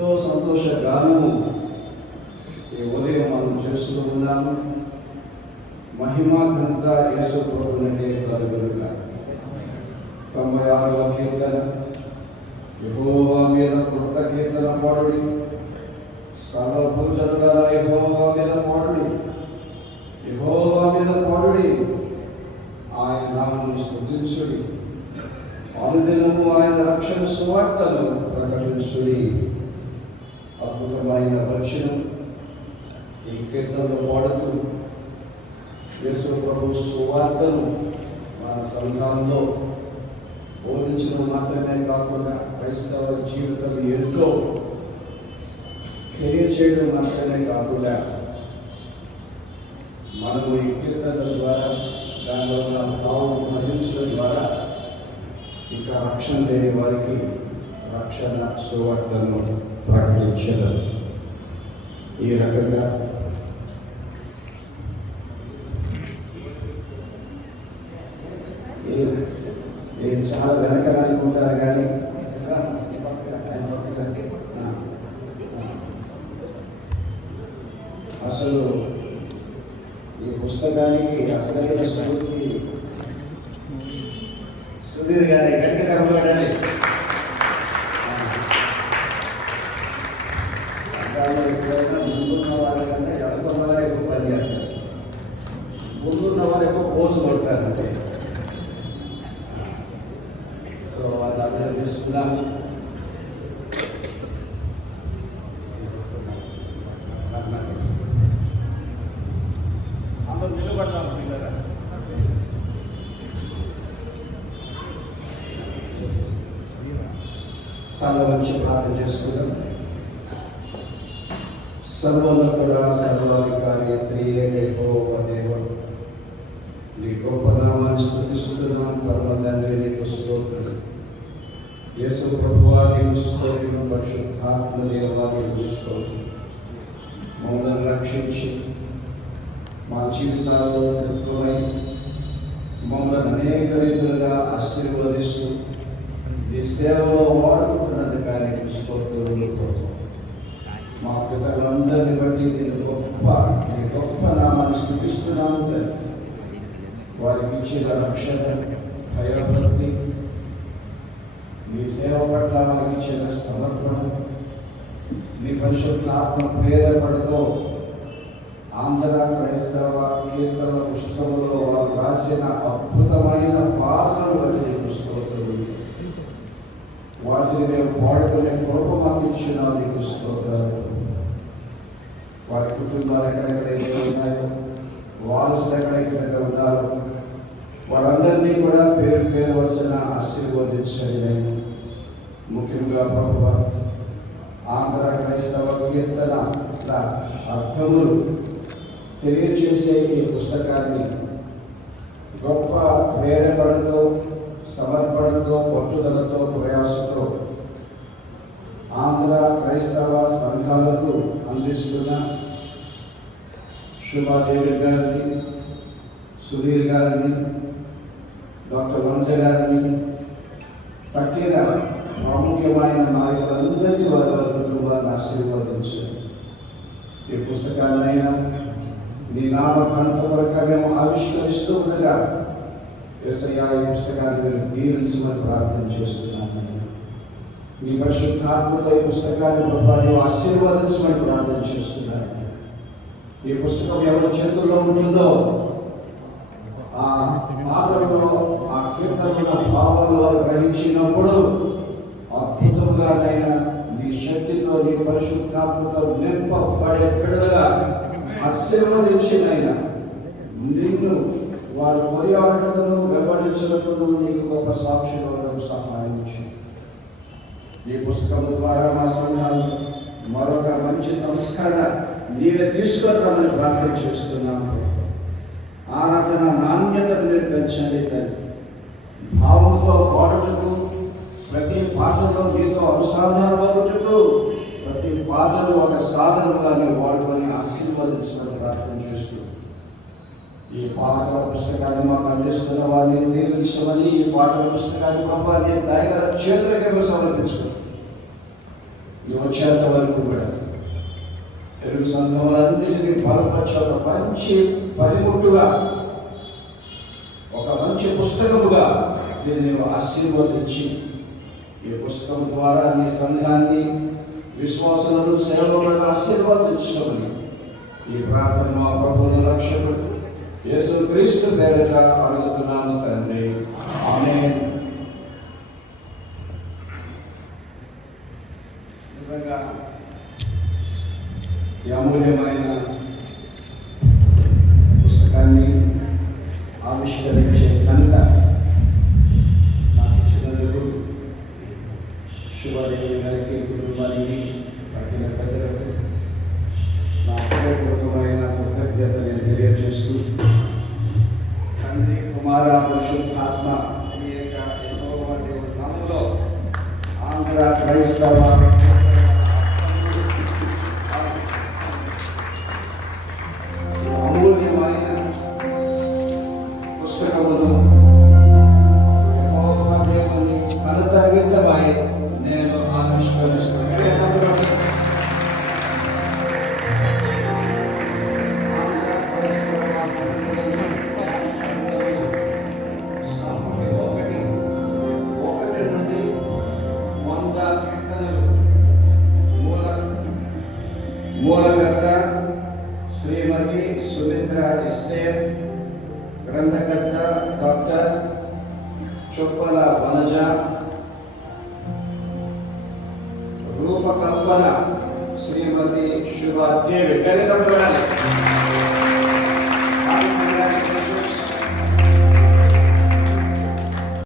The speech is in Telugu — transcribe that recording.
ఎంతో సంతోష ఈ ఉదయం మనం చేస్తూ ఉన్నాము మహిమా ఘనత యేసు ప్రభునకే కలుగునుగా. తొంభై ఆరవ కీర్తన. యహోవా మీద కృత కీర్తన పాడుడి. సర్వభూజనుల యహోవా మీద పాడుడి. యహోవా మీద పాడుడి. ఆయన నామను స్తుతించుడి. అనుదినము ఆయన రక్షణ సువార్తను ప్రకటించుడి. అద్భుతమైన వచనం ఈ కీర్తనలో పాడుతూ యేసు ప్రభు సువార్తను మన సంఘాల్లో బోధించడం మాత్రమే కాకుండా క్రైస్తవ జీవితం ఎంతో తెలియచేయడం మాత్రమే కాకుండా మనము ఈ కీర్తన ద్వారా దానిలో ఉన్న భావం మరించడం ద్వారా ఇక రక్షణ లేని వారికి రక్షణ సువార్తను ప్రకటించడం ఈ రకంగా నేను చాలా వెనక అనుకుంటారు కానీ అసలు ఈ పుస్తకానికి అసలైన స్ఫూర్తి సుధీర్ గారి ఎక్కడికి కనబడండి సంఘాల్లో ఎప్పుడైనా ముందున్న వారికంటే వెనక వారు ఎక్కువ పని చేస్తారు ముందున్న వారు ఎక్కువ పోజు కొడతారు అంటే సో వాళ్ళు అభినందిస్తున్నాము అందరూ నిలబడదాం పిల్లరా తల వచ్చి ప్రార్థన చేసుకుందాం సర్వోన్నతుడా సర్వాధికారి త్రియేకో దేవుడు నీ గొప్ప నామాన్ని స్థుతిస్తున్నాను పరమ తండ్రి నీకు స్తోత్రం యేసు ప్రభువా నీకు స్తోత్రం పరిశుద్ధాత్మ దేవా నీకు స్తోత్రం మమ్మల్ని రక్షించి మా జీవితాల్లో తృప్తమై మమ్మల్ని అనేక రీతులుగా ఆశీర్వదిస్తూ ఈ సేవలో వాడుకుంటున్నందుకు నీకు స్తోత్రం ప్రభు మా పితరులందరిని గొప్ప నీ గొప్ప నామాన్ని స్థుతిస్తున్నాను తండ్రి వారికి ఇచ్చిన రక్షణ భయభక్తి మీ సేవ పట్ల వారికి ఇచ్చిన సమర్పణ మీ పరిశుద్ధ ఆత్మ ప్రేరేపణతో ఆంధ్ర క్రైస్తవ కీర్తన పుస్తకంలో వారు రాసిన అద్భుతమైన పాత్రలు వంటి నీకు స్తోత్రులు వాటిని మేము పాడుకునే కృప మాకు ఇచ్చిన నీకు స్తోత్రాలు. కుటుంబాలు ఎక్కడెక్కడైతే ఉన్నాయో వారసులు ఎక్కడెక్కడైతే ఉన్నారో వారందరినీ కూడా పేరు పేరు వరుసన ఆశీర్వదించండి నేను ముఖ్యంగా ప్రభు ఆంధ్ర క్రైస్తవ కీర్తన అర్థములు తెలియచేసే ఈ పుస్తకాన్ని గొప్ప ప్రేరణతో సమర్పణతో పట్టుదలతో ప్రయాసంతో ఆంధ్ర క్రైస్తవ సంఘాలకు అందిస్తున్న శుభాదేవి గారిని సుధీర్ గారిని డాక్టర్ వంశ గారిని తక్కిన ప్రాముఖ్యమైన నాయకులందరినీ వారి వారి కుటుంబాన్ని ఆశీర్వదించారు. ఈ పుస్తకాన్నైనా నీ నామకంత కనుక మేము ఆవిష్కరిస్తూ ఉండగా ఎస్ఐఆ ఈ పుస్తకాన్ని మీరు దీవించమని ప్రార్థన చేస్తున్నాను మీ పరిశుద్ధాత్మతో ఈ పుస్తకాన్ని ప్రభావం నీవు ఆశీర్వదించమని ప్రార్థన చేస్తున్నాను ఈ పుస్తకం ఎవరి చేతుల్లో ఉంటుందో ఆ మాటల్లో ఆ కీర్తనలో భావాలు గ్రహించినప్పుడు అద్భుతంగా అద్భుతంగానైనా నీ శక్తితో నీ పరిశుద్ధాత్మతో నింపబడే బిడ్డలుగా ఆశీర్వదించినైనా నిన్ను వారి కొనియాడటను వెంబడించటను నీకు గొప్ప సాక్షి సహాయం చేయి ఈ పుస్తకం ద్వారా మా సంఘాలు మరొక మంచి సంస్కరణ నీవే తీసుకొద్దామని ప్రార్థన చేస్తున్నాము ఆరాధన నాణ్యతను మీరు పెంచండి తండ్రి భావంతో పాడుటకు ప్రతి పాటలో మీతో అనుసంధానమవుటకు ప్రతి పాటను ఒక సాధనగా మీరు వాడుకొని ఆశీర్వదించమని ప్రార్థన చేస్తూ. ఈ పాటల పుస్తకాన్ని మాకు అందిస్తున్న వారిని దీవించమని ఈ పాటల పుస్తకాన్ని ప్రభావ నేను దయగల చేతులకే సమర్పించుకున్నాను ఈ వచ్చేంత వరకు కూడా. తెలుగు సంఘములన్నిటినీ బలపరిచే ఒక మంచి పనిముట్టుగా ఒక మంచి పుస్తకముగా దీన్ని ఆశీర్వదించి ఈ పుస్తకం ద్వారా నీ సంఘాన్ని విశ్వాసాలను సేవలను ఆశీర్వాదించుకొని ఈ ప్రార్థన మా ప్రభుని రక్షకుడు యేసు క్రీస్తు పేరిట అడుగుతున్నాము తండ్రి ఆమె నిజంగా ఈ అమూల్యమైన పుస్తకాన్ని ఆవిష్కరించే కనుక నాకు ఇచ్చినందుకు శుభదేవి గారికి కుటుంబానికి పట్టిన పెద్దలకు. నా హృదయపూర్వకమైన కృతజ్ఞత నేను తెలియజేస్తూ తండ్రి కుమార పరిశుద్ధాత్మ ఈ యొక్క ఎంతో మంది నామంలో ఆంధ్ర క్రైస్తవ మూలకర్త శ్రీమతి సుమిత్ర ఇస్తేర్ గ్రంథకర్త డాక్టర్ చొప్పల వనజ రూపకల్పన శ్రీమతి శుభ డేవిడ్ గణితం